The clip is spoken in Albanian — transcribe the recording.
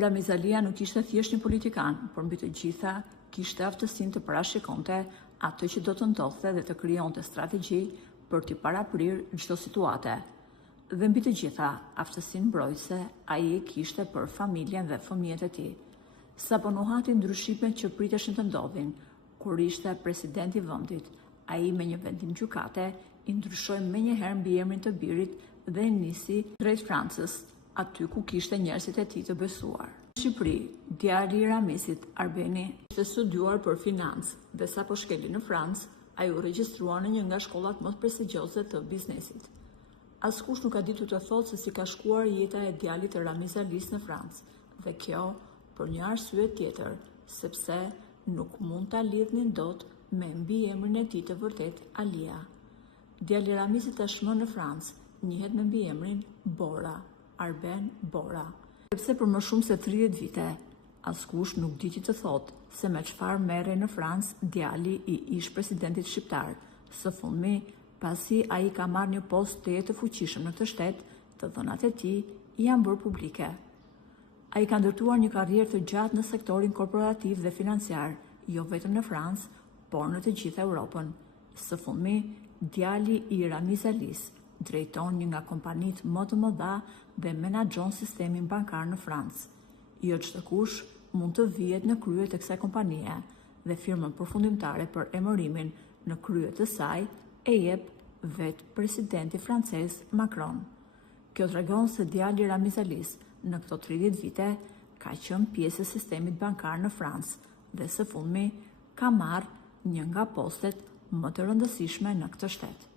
Ramiz Alia nuk ishte thjesht një politikan, por mbi të gjitha kishte aftësinë të parashikonte atë që do të ndodhte dhe të krijonte strategji për t'i paraprirë çdo situate. Dhe mbi të gjitha, aftësinë mbrojtëse ai e kishte për familjen dhe fëmijët e tij. Sapo nuhati ndryshimet që priteshin të ndodhin, kur ishte presidenti i vendit, ai me një vendim gjykate i ndryshoi menjëherë mbiemrin të birit dhe nisi drejt Francës, aty ku kishte njerëzit e tij të besuar. Në Shqipëri, djali i Ramizit, Arbeni, ishte studiuar për financë dhe sapo shkeli në Francë, ai u regjistrua në një nga shkollat më prestigjioze të biznesit. Askush nuk ka ditur të thotë se si ka shkuar jeta e djalit të Ramiz Alis në Francë, dhe kjo për një arsye tjetër, sepse nuk mund ta lidhnin dot me mbiemrin e tij të vërtet, Alia. Djali i Ramizit tashmë në Francë njihet me mbiemrin Bora, Arben Bora. Sepse për më shumë se 30 vite, askush nuk diti të thotë se me çfarë merrej në Francë djali i ish presidentit shqiptar. Së fundmi, pasi ai ka marrë një post të fuqishëm në këtë shtet, të dhënat e tij janë bërë publike. Ai ka ndërtuar një karrierë të gjatë në sektorin korporativ dhe financiar, jo vetëm në Francë, por në të gjithë Europën. Së fundmi, djali i Ramiz Alis drejton një nga kompanitë më të mëdha dhe menaxhon sistemin bankar në Francë. Jo çdo kush mund të vihet në krye të kësaj kompanie dhe firmën përfundimtare për emërimin në krye të saj e jep vetë presidenti francez Macron. Kjo tregon se djali i Ramiz Alis në këto 30 vite ka qenë pjesë e sistemit bankar në Francë dhe së fundmi ka marrë një nga postet më të rëndësishme në këtë shtet.